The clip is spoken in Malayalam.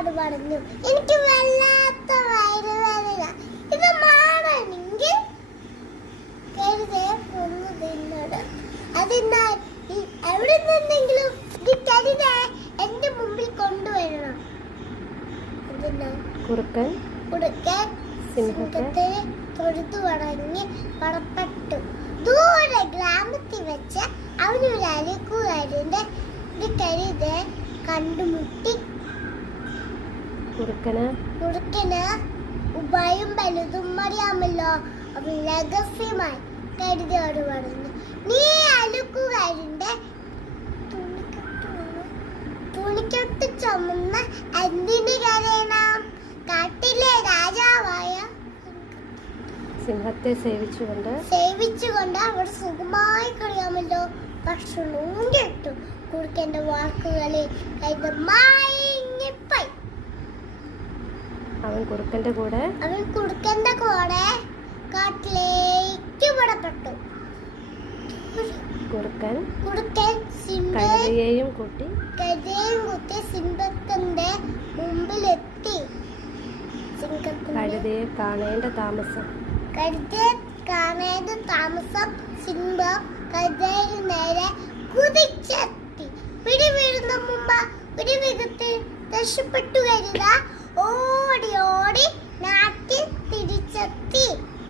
കഴുതയോട് പറഞ്ഞു, എനിക്ക് വല്ലാത്ത വയറുവേദന, ഇത് മാറണമെങ്കിൽ കഴുതയെ കൊന്നു തിന്നണം. അതിനാൽ എവിടെ നിന്നെങ്കിലും ഈ കഴുതയെ എന്റെ മുമ്പിൽ കൊണ്ടുവരണം. അതിനാൽ കുറുക്കൻ സിംഹത്തെ തൊഴുതു വണങ്ങി പുറപ്പെട്ടു. ദൂരെ ഗ്രാമത്തിൽ വെച്ച് അവനൊരു അരിക്കുകാരന്റെ കഴുതയെ കണ്ടുമുട്ടി. കുറുക്കന് ഉപായം വലുതും അറിയാമല്ലോ. അവൻ രഹസ്യമായി കഴുതയോട് പറഞ്ഞു, നീ അലുക്കുകാരന്റെ തുണിക്കെട്ട് ചുമന്ന എന്തിന് കരയണം? കാട്ടിലെ രാജാവായ സിംഹത്തെ സേവിച്ചുകൊണ്ട് അവർ സുഖമായി കഴിയാമല്ലോ. ഭക്ഷണവും കേട്ടു. കുറുക്കന്റെ വാക്കുകളിൽ മയങ്ങിപ്പോയി. അവൻ കുറുക്കന്റെ കൂടെ കാട്ടിലേക്ക് പുറപ്പെട്ടു. കുറുക്കൻ കഴുതയെയും കൂട്ടി സിംഹത്തിന്റെ മുമ്പിലെത്തി. കഴുതയെ കാണേണ്ട താമസം സിംഹം കഴുതയുടെ നേരെ കുതിച്ചെത്തി. പിടിവീഴുന്ന മുമ്പ് ഒരു വിധത്തിൽ രക്ഷപ്പെട്ടു. കഴുത ഓടി നാട്ടിൽ തിരിച്ചെത്തി.